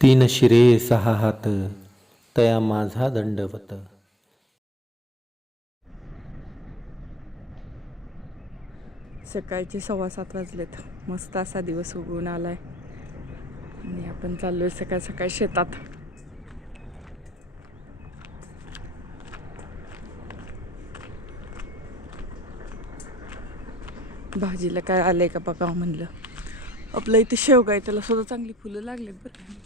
तीन शिरे सहा हात तया माझा दंडवत. सकाळचे 7:15 वाजलेत. मस्त असा दिवस उगवून आलाय आणि आपण चाललोय सकाळ सकाळ शेतात. भाजीला काय आलंय का बघावं म्हणलं. आपल्या इथे शेवगा आहे, त्याला सुद्धा चांगली फुलं लागलेत बरं.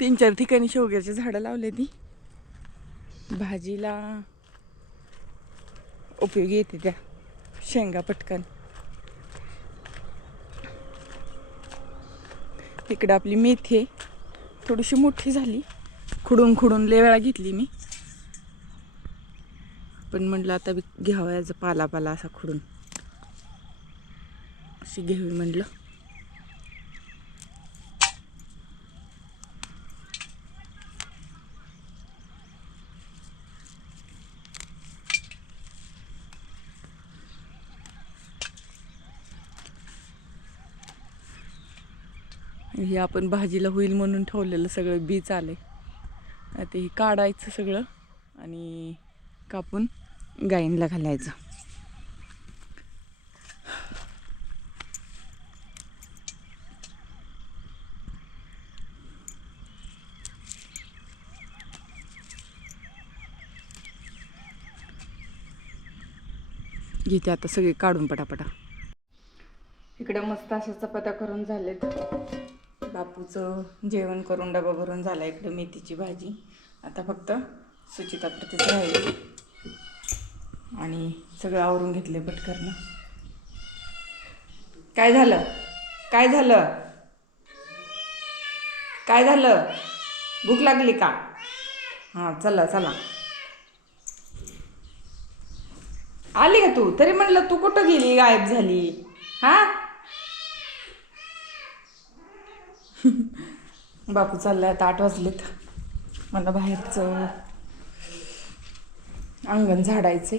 3-4 ठिकाणी शेवग्याची झाडं लावले ती भाजीला उपयोगी येते. त्या शेंगा पटकन. इकडं आपली मेथी आहे, थोडीशी मोठी झाली. खुडून लय वेळा घेतली मी, पण म्हटलं आता घ्यावं याचा पाला असा खुडून अशी घ्यावी म्हटलं. हे आपण भाजीला होईल म्हणून ठेवलेलं सगळं बी आलंय. आता हे काढायचं सगळं आणि कापून गायींला घालायचं. घेते आता सगळे काढून पटापटा. इकडे मस्त अशा चपात्या करून झालेत. बापूचं जेवण करून डबा भरून झाला. इकडे मेथीची भाजी. आता फक्त सुचितापुरतीच राहिली आणि सगळं आवरून घेतले पटकरनं. काय झालं? भूक लागली का? हां चला आली का तू? तरी म्हणलं तू कुठं गेली, गायब झाली? हा बापू चाललाय. आता 8 वाजलेत. मला बाहेरचं अंगण झाडायचे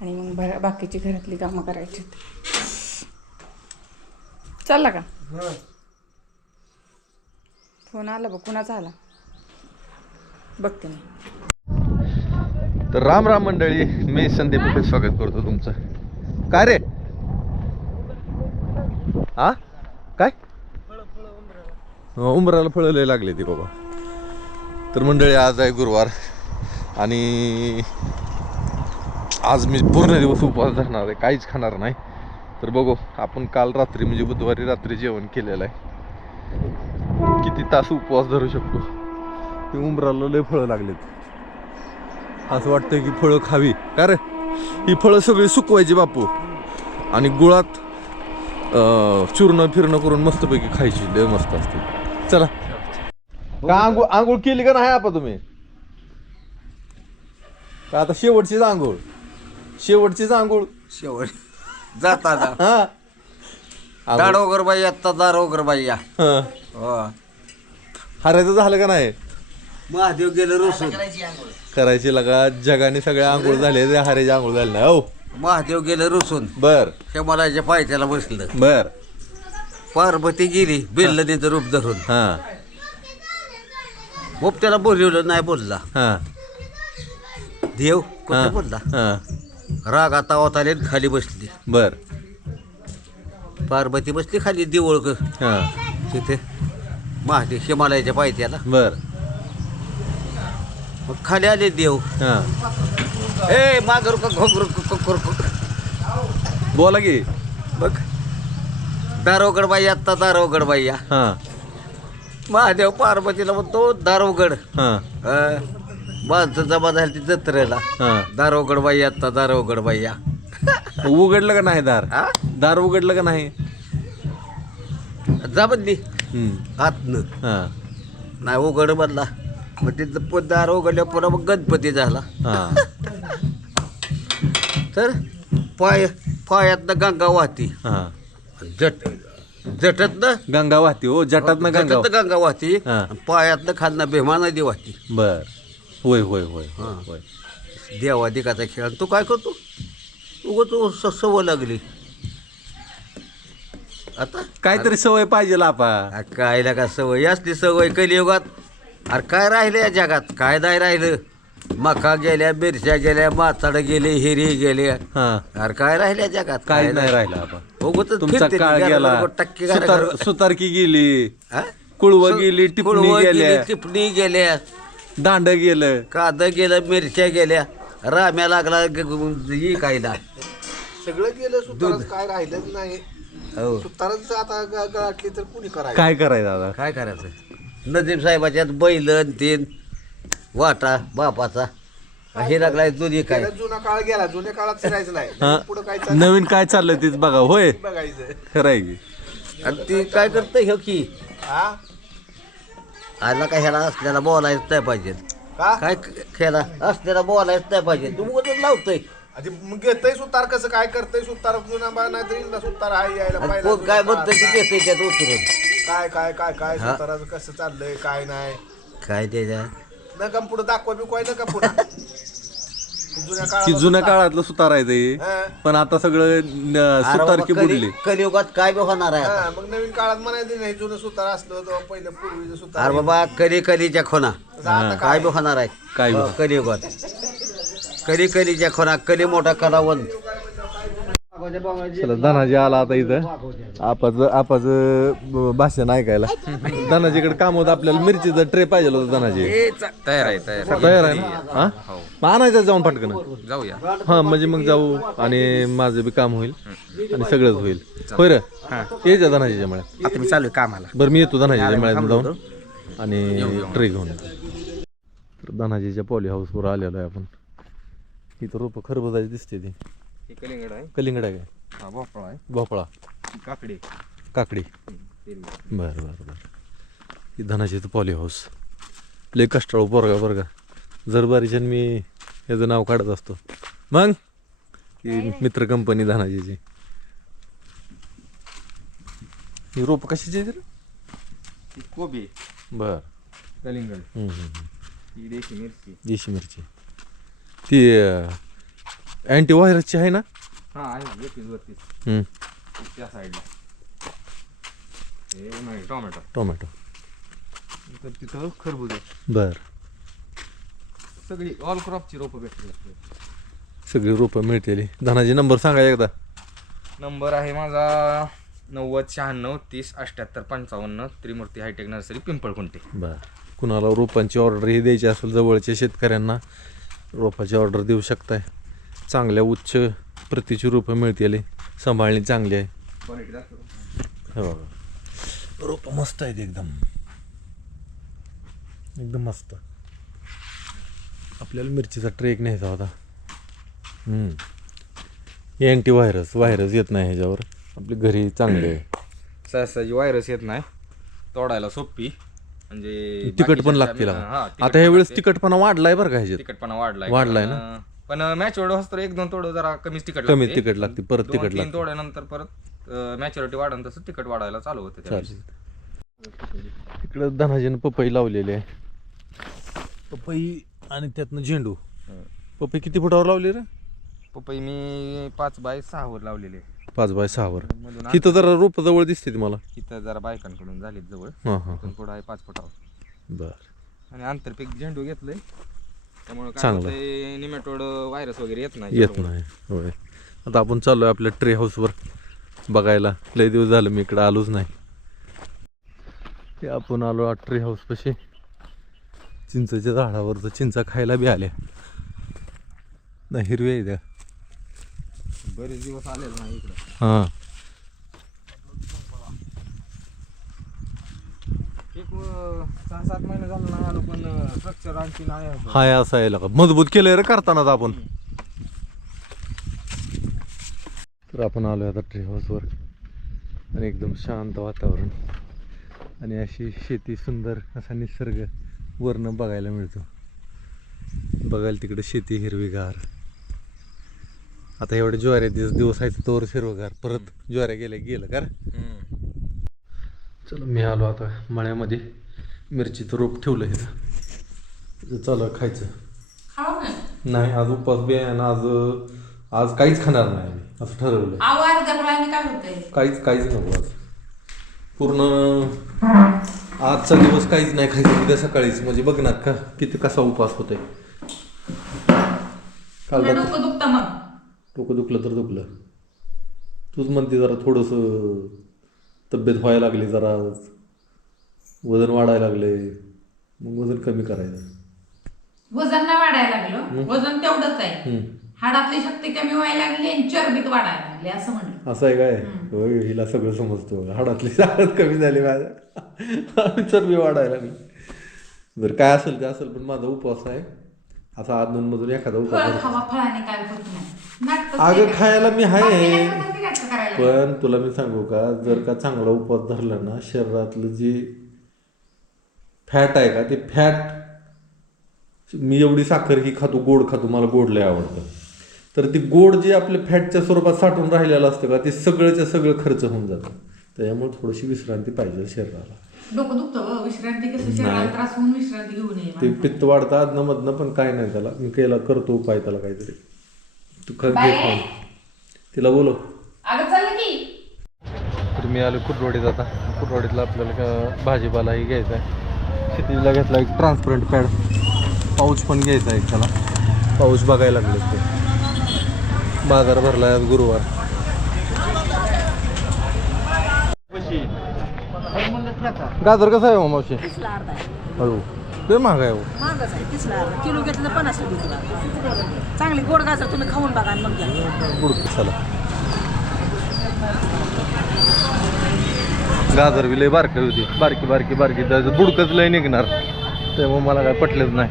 आणि मग बाकीची घरातली कामं करायची. चालला का? फोन आला बघ. कुणाचा आला बघते मी. तर राम मंडळी, मी संदीप कुठे स्वागत करतो तुमचं. काय रे? हा काय उंबराला फळं लय लागले ती बाबा. तर मंडळी, आज आहे गुरुवार आणि आज मी पूर्ण दिवस उपवास धरणार आहे, काहीच खाणार नाही. तर बघू, आपण काल रात्री म्हणजे बुधवारी रात्री जेवण केलेलं आहे. किती तास उपवास धरू शकतो. ते उंबराला लय फळं लागलेत. असं वाटतं की फळं खावी. का रे? ही फळं सगळी सुकवायची बापू आणि गुळात चूर्ण फिरणं करून मस्तपैकी खायची. लय मस्त असते. चला. का आंघोळ केली का नाही आपा तुम्ही? का आता शेवटचीच आंघोळ शेवट जाता हा दारोगर बाई आता दारोगर बाई या हरायचं झालं का नाही? महादेव गेलं रुसून. करायची लगा. जगाने सगळ्या आंघोळ झाले, हरायची आंघोळ झाली नाही. हो, महादेव गेलं रुसून. बर शमलाच्या पायथ्याला बसलं. बर. पार्वती गेली बेल्ल तिथं रूप धरून. हा त्याला बोलवलं नाही, बोलला. हा देव कुठे बोलला. हा राग आता आले खाली बसली. बर. पार्वती बसली खाली देवळ हा तिथे महादेव हिमालयाच्या पायथ्याला. बर. मग खाली आले देव. हा ए मागर घोगर बोला की. बघ, दारोगड बाई आत्ता दारोगड बाई या. हा महादेव पार्वतीला म्हणतो दारोगड. हा माणसं जमा झाली ती जत्रेला. हा दारोगड बाई आत्ता दारोगड बाई या. उघडलं का नाही दार? हा? दार उघडलं का नाही? जा बदली हम्म. आतनं हा नाही उघड बदला. मग तिथं दार उघडल्या पुन्हा मग गणपती झाला. हा तर पायातनं गंगा वाहती. हा जटातनं गंगा वाहती. हो, जटातनं गंगा. गंगा वाहती. हा. पायातनं खालनं भीमा नदी वाहती. बर. होय होय होय हा. होय. देवादिकाचा खेळ. तू काय करतो? तू सवय लागली. आता काहीतरी सवय पाहिजे आपा. काय का सवय असली सवय कलियुगात. अरे काय राहिलं या जगात, काय नाही राहिलं. मका गेल्या, मिरच्या गेल्या, माताड गेले, हिरी गेले. हा अरे काय राहिल्या जगात, काही नाही राहिलं आपा. उगाचच तुमचा फिरते काळ ती गेला. घराघर टक्के घराघर. सुतारकी गेली, हा? कुळवं गेली, टिपणी कुळवं गेली, गेल्या, टिपणी गेल्या, दांड गेलं. कांदा गेलं, मिरच्या गेल्या, राम्या लागला ही कायला. सगळं गेलं सुतारच काय राहिलंच नाही. हो सुतारच आता गाठली तर कुणी करायचं. काय करायचं आता. काय करायचं. नदीम साहेबाच्यात बैल आणि तीन वाटा बापाचा हे लागलाय दोन्ही काय. जुना काळ गेला, जुन्या काळात फिरायचं नाही. हा. पुढं काय नवीन काय चाललंय तेच बघा. होय बघायचं. खरं आहे की. आणि ती काय करतंय हो की हा आला काय ह्याला असल्याला बोलायचं नाही पाहिजे. का काय ह्याला असल्याला बोलायचं नाही पाहिजे. तू उगाच लावतोय. आधी मग घेतय सुतार, कसं काय करतय सुतार, जुना बा नाही तर इंदा सुतार आहे यायला आणि पाहिजे. कोण काय म्हणतं की घेतंय त्यात उतरून. काय काय काय काय सुताराचं कसं चाललंय काय नाही. काय त्याच्या नका पुढे दाखवा बिकवाय नका पुढे. जुन्या ती काळात जुन्या काळातलं सुतार आहे ते. हा. पण आता सगळं सुतारकी बुडली. कलियुगात काय बी होणार आहे आता. हा, मग नवीन काळात म्हणायचं नाही जुनं सुतार असलं तेव्हा पहिलं पूर्वीचं सुतार. अरे बाबा कलीच्या खोना आता काय बी होणार आहे. काय बी. हो, कलियुगात कलीच्या खोना कली मोठा कलावंत. चला धनाजी आला आता इथं. आपाचं भाषण ऐकायला. धनाजीकडे काम होतं, आपल्याला मिरचीचा ट्रे पाहिजे होता. धनाजी तयार आहे तयार आहे ना. हा मग आणायचं जाऊन पटकन. जाऊया. हा म्हणजे मग जाऊ आणि माझं बी काम होईल आणि सगळंच होईल. होय रे. यायचं धनाजीच्या मळ्यात. आता मी चालू आहे कामाला. बरं मी येतो धनाजीच्या मळ्यात जाऊन आणि ट्रे घेऊन. तर धनाजीच्या पॉली हाऊसवर आलेलो आहे आपण. इथं रोपं खरबुजाची दिसते ती. हे कलिंगड आहे, कलिंगड आहे काय, हा भोपळा आहे, भोपळा, ही काकडी, काकडी. हिरवी. बरं बरं बरं. ही धनाजीचं पॉली हाऊस. लय कष्टाळू पोरगा बरं का. जरबारीच्यान मी याचं नाव काढत असतो. मग ही मित्र कंपनी धनाजीची. ही रोप कशाची आहे रे? ही कोबी, बर. कलिंगड, ही देशी मिरची. देशी मिरची. ती अँटीव्हायरसची आहे ना. हा आहे 31-32 हम्म. त्या साईडला. हे नाही टोमॅटो. टोमॅटो. तर तिथं खरबूज आहे. बर. सगळी ऑल क्रॉपची रोपं भेटली. सगळी रोपं मिळतेली. धनाजी नंबर सांगा एकदा. नंबर आहे माझा 9096307855 त्रिमूर्ती हायटेक नर्सरी पिंपळखुंटे. बर. कुणाला रोपांची ऑर्डर ही द्यायची असेल जवळच्या शेतकऱ्यांना रोपाची ऑर्डर देऊ शकताय. चांगल्या उच्च प्रतीची रोपं मिळतेली. सांभाळणी चांगली आहे. क्वालिटी दाखव. हे बघा रोपं मस्त आहेत एकदम एकदम मस्त. आपल्याला मिरचीचा ट्रेक न्यायचा होता. हे अँटीव्हायरस येत नाही ह्याच्यावर. आपली घरी चांगली आहे. सहसाची व्हायरस येत नाही, तोडायला सोपी. म्हणजे तिखट पण लागते हा, लागा. तिखट आता ह्या वेळेस लागते. तिखटपणा वाढलाय बरं का ह्याच्यात. तिखटपणा वाढलाय वाढलाय कारण, पण मॅच्युरिटी असतो 1-2 तोडं जरा कमीच तिखट कमी लागते. तिखट लागते, परत तिखट 2-3 लागते. तोड्यानंतर परत मॅच्युरिटी वाढून तसं तिखट वाढायला चालू होते त्यावेळेस. इकडं धनाजीनं पपई लावलेली आहे. पपई आणि त्यातनं झेंडू. पपई किती फुटावर लावली रे? पपई मी 5x6 वर लावलेले. 5x6 वर. मधून तिथं जरा रोप जवळ दिसते ती मला. इथं जरा बायकांकडून झालीत जवळ. हां हां इथून पुढं आहे 5 फुटावर. बर. आणि आंतरपीक झेंडू घेतलंय त्यामुळे चांगलं. निमेटोड व्हायरस वगैरे येत नाही. येत नाही. होय. आता आपण चाललोय आपल्या ट्री हाऊसवर बघायला. लय दिवस झालं मी इकडं आलोच नाही. ते आपण आलो ट्री हाऊस पाशी. चिंचेच्या झाडावर तर चिंचा खायला बी आल्या. नाही हिरवी आहे त्या. बरेच दिवस आलेच नाही इकडं. हां. एक 6-7 महिने झालं नाही आलो, पण स्ट्रक्चर आणखी नाही आहे. हाय असं आहे का मजबूत केलंय रे करतानाच आपण. तर आपण आलोय आता ट्री हाऊसवर आणि एकदम शांत वातावरण आणि अशी शेती, सुंदर असा निसर्ग वरनं बघायला मिळतो. बघायला तिकडे शेती हिरवीगार. आता एवढे ज्वाऱ्या दिवस आहेत तोवर हिरवगार. परत ज्वाऱ्या गेलं का रे? चलो मी आलो आता मळ्यामध्ये. मिरचीचं रोप ठेवलं इथं. चालू आहे खायचं. नाही आज उपवास बी आहे ना. आज काहीच खाणार नाही आम्ही असं ठरवलं. आवाज दरवाने काय होतंय? काहीच नको आज. पूर्ण आजचा दिवस काहीच नाही खायचं, उद्या सकाळीच. म्हणजे बघ ना का किती कसा उपवास होतोय. काल रात्री डोकं दुखतं मग. डोकं दुखलं तर दुखलं. तूच म्हणते जरा थोडंसं तब्येत व्हायला लागली, जरा वजन वाढायला लागले, मग वजन कमी करायचं. वजन नाही वाढायला लागलं, वजन तेवढंच आहे. हाडातली शक्ती कमी व्हायला लागली आणि चरबीत वाढायला लागली असं म्हणलं. असं आहे काय? होय, हिला सगळं समजतो. हाडातली ताकद कमी झाली माझ्या, चरबी वाढायला लागली. बरं काय असेल ते असेल, पण माझा उपवास आहे असा आदमधून एखादा फळ उपवास. खावा, फळाने काय होत नाही. नाटकंच अगं नाही खायला मी बाकी आहे, लेकरं ते नाटकं करायला लागले. पण तुला मी सांगू का, जर का चांगला उपवास धरला ना, शरीरातलं जे फॅट आहे का, ते फॅट, मी एवढी साखर ही खातो, गोड खातो, मला गोड लय आवडतं, तर ती गोड जे आपल्या फॅटच्या स्वरूपात साठवून राहिलेलं असतं का, ते सगळंच्या सगळं खर्च होऊन जातं. त्यामुळे थोडीशी विश्रांती पाहिजे शरीराला. डोकं दुखतं, विश्रांती कसं शरीराला त्रास होऊन विश्रांती घेऊन ये. ते पित्त वाढतं आदनमधनं, पण काय नाही त्याला, मी करतो उपाय त्याला काहीतरी. तू घे खाऊन. तिला बोलो. अगं चाललं की तर मी आलो कुरवाडीत. आता कुरवाडीतला आपल्याला का भाजीपालाही घ्यायचा आहे. शेतीला घेतला एक ट्रान्सपरंट पॅड, पाऊच पण घ्यायचा आहे त्याला. पाऊच बघायला लागले ते. बाजार भरला आज गुरुवार. गाजर कसं आहे हो मावशी? हळू ते महाग आहे हो. महागच आहे 30 ला अर्धा. किलो घेतलं तर 50 रुपये किलो. चांगली गोड गाजर तुम्ही खाऊन बघा आणि मग घ्या. बुडक चला. गाजर बी लय बारकी होती, बारकी बारकी बारकी, त्याचं बुडकच लय निघणार, त्यामुळे मला काय पटलेच नाही.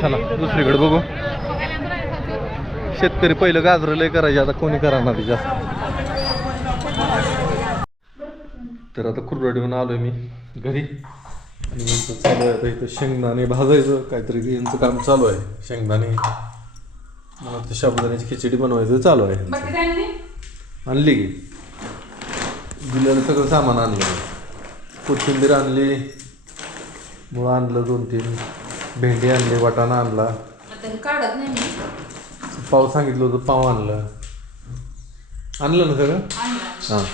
चला दुसरीकडे बघू. शेतकरी पहिलं गाजर लय करायचे, आता कोणी करणार ते जास्त. तर आता कुरवाडीहून आलोय मी घरी, आणि यांचं चालू आहे आता इथं शेंगदाणे भाजायचं, काहीतरी यांचं काम चालू आहे. शेंगदाणे मग ते साबुदाण्याची खिचडी बनवायचं चालू आहे. बाकी काय नाही. आणली की दिलेलं सगळं सामान आणलं. कोथिंबीर आणली, मुळं आणलं 2-3, भेंडी आणली, वाटाणा आणला, आता हे काढत नाही मी. पाव सांगितलं होतं, पाव आणलं ना सगळं. आणला. हां,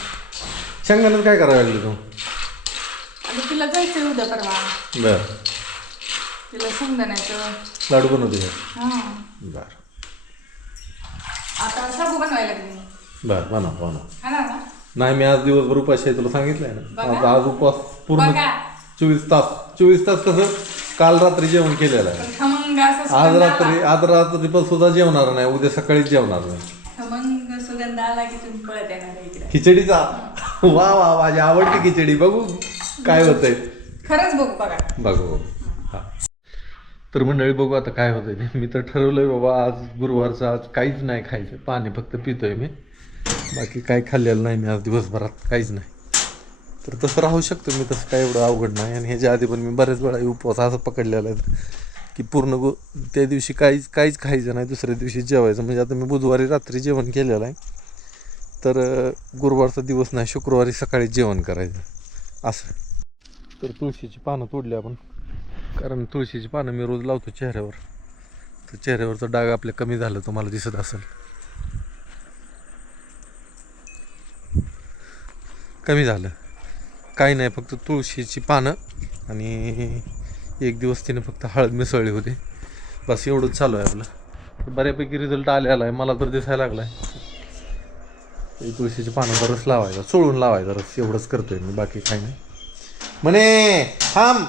शेंगदाण्याचं काय करायला लागली तू? आता तिला जायचं उद्या परवा. बरं, तिला शेंगदाण्याचं लाडू बनवते का? हां. बरं आता शाबू बनवायला लागली. बरं, बनव. हा ना. नाही, मी आज दिवसभर उपाशी आहे, तुला सांगितलंय ना. बघा. आज उपवास पूर्ण बघा. 24 तास कसं काल रात्री जेवण केलेलं आहे. पण खमंग असं आज सुगंध रात्री आला. आज रात्री पण सुद्धा जेवणार नाही, उद्या सकाळीच जेवणार नाही. खमंग सुगंध आला की तुम्ही पळत येणार इकडे. खिचडीचा वा वा, माझी आवडती खिचडी. बघू काय होतंय. खरंच बघू बघा. बघू. हा, तर मंडळी बघू आता काय होतंय ते. मी तर ठरवलंय बाबा, आज गुरुवारचं, आज काहीच नाही खायचं, पाणी फक्त पितोय मी, बाकी काय खाल्लेलं नाही मी आज दिवसभरात, काहीच नाही. तर तसं राहू शकतो मी, तसं काय एवढं अवघड नाही. आणि ह्याच्या आधी पण मी बऱ्याच वेळा उपवास असं पकडलेला आहे की पूर्ण त्या दिवशी काहीच खायचं नाही, दुसऱ्या दिवशी जेवायचं. म्हणजे आता मी बुधवारी रात्री जेवण केलेलं आहे, तर गुरुवारचा दिवस नाही, शुक्रवारी सकाळी जेवण करायचं असं. तर तुळशीची पानं तोडली आपण, कारण तुळशीची पानं मी रोज लावतो चेहऱ्यावर, तर चेहऱ्यावरचं डाग आपल्या कमी झालं, तुम्हाला दिसत असेल, कमी झालं. काही नाही, फक्त तुळशीची पानं आणि एक दिवस तिने फक्त हळद मिसळली होती, बस एवढंच चालू आहे आपलं. बऱ्यापैकी रिझल्ट आलेला आहे, मला तर दिसायला लागला आहे. तुळशीची पानं रस लावायचा, चोळून लावायचा रस, एवढंच करतोय मी, बाकी काही नाही. म्हणे थांब.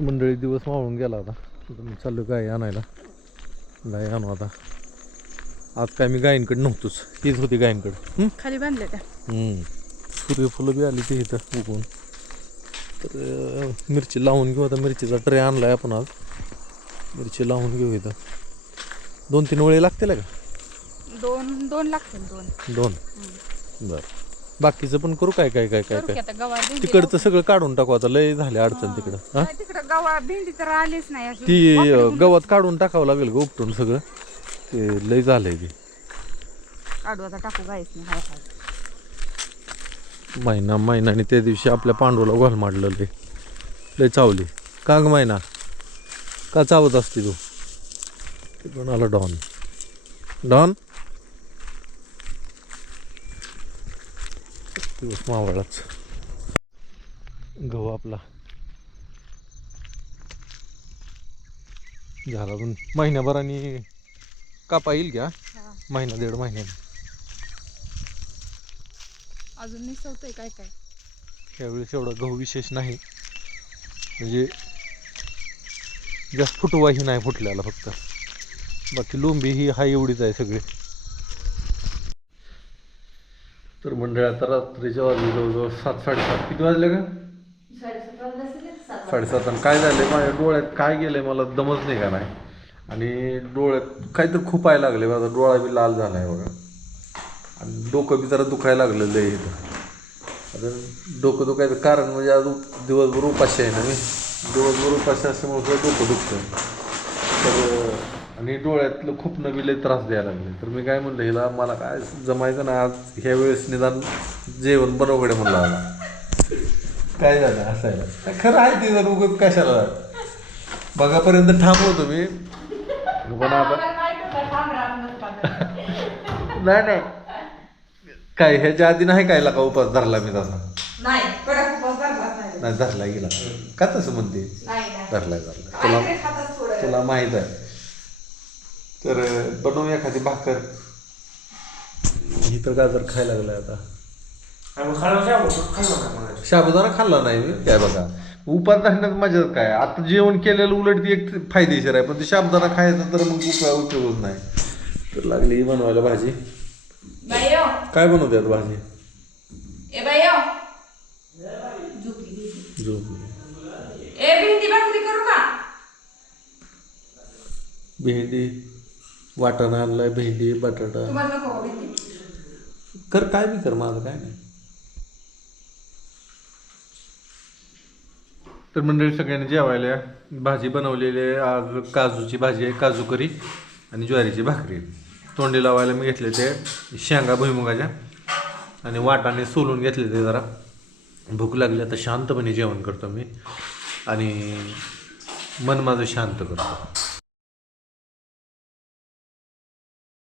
मंडळी दिवस मावळून गेला आता. मी चाललो गाय आणायला, गाय आणू आता. आज काय मी गायींकडे नव्हतोच, तीच होती गायींकडे. खाली बांधले त्या. सूर्यफुलं बी आली ती इथं उगवून. तर मिरची लावून घेऊ आता. मिरचीचा ट्रे आणला आहे आपण आज, मिरची लावून घेऊ इथं. 2-3 वळे लागतील का? दोन लागतील. दोन. बरं, बाकीचं पण करू. काय काय काय काय काय आता गवार भेंडी तिकडचं सगळं काढून टाकू आता, लय झाले अडचण तिकडं. हा, तिकडं गवार भेंडी तर आलीच नाही अशी. ती गवत काढून टाकावं लागेल ग, उपटून सगळं, ते लय झालंय ते. काढू आता, टाकू गायच नाही. महिना आणि त्या दिवशी आपल्या पांडूला घाल मांडलं, लय चावली. का ग महिना, का चावत असते तू? ते पण आला डॉन. दिवस मावळाच. गहू आपला झाला पण महिन्याभराने कापा येईल का? महिना 1.5 महिन्याने. अजून निसवतंय काय काय. त्यावेळेस एवढा गहू विशेष नाही, म्हणजे जास्त फुटवाही नाही फुटल्याला, फक्त बाकी लोंबी ही हाय एवढीच आहे सगळी. तर मंडळी आता रात्रीच्या वाजले जवळजवळ 7-7:30. किती वाजले का? 7:30. आणि काय झालंय माझ्या डोळ्यात काय गेलंय मला दमच नाही का नाही, आणि डोळ्यात काहीतरी खुपायला लागले. माझा डोळा बी लाल झाला आहे बघा, आणि डोकं बी जरा दुखायला लागलेलं आहे इथं. आता डोकं दुखायचं कारण म्हणजे आज दिवसभर उपाशी आहे ना मी, दिवसभर उपाशी असल्यामुळे डोकं दुखतं. तर आणि डोळ्यातलं खुपणं बी लय त्रास द्यायला लागले. तर मी काय म्हणलं हिला, मला काय जमायचं ना आज ह्या वेळेस निदान जेवण बनवकडे म्हणलं आला. काय झालं असायला खरं आहे ते, जर उगत कशाला बघापर्यंत थांबवतो मी पण आता नाही काय ह्याच्या आधी नाही काय का उपास धरला मी तसा नाही धरला गेला का तसं म्हणते धरलाय तुला माहित आहे. तर बनवू एखादी भाकर. ही तर गाजर खायला लागलाय आता. साबुदाणा खाल्ला नाही मी, काय बघा उपास धरण्यात मजा काय. आता जेवण केलेलं उलट ती एक फायदेशीर आहे, पण ते साबुदाणा खायचा तर मग उपयोगच नाही. तर लागली बनवायला भाजी. काय बनवते आता भाजी? भेंडी वाटाणा आणलाय, भेंडी बटाटा कर, काय बी कर, माझं काय नाही. तर मंडळी सगळ्यांनी जेवायला भाजी बनवलेली आहे. आज काजूची भाजी आहे, काजू करी आणि ज्वारीची भाकरी. तोंडी लावायला मी घेतले ते शेंगा भुईमुगाच्या, आणि वाटाणे सोलून घेतले ते. जरा भूक लागली आता शांतपणे जेवण करतो मी, आणि मन माझं शांत करतो.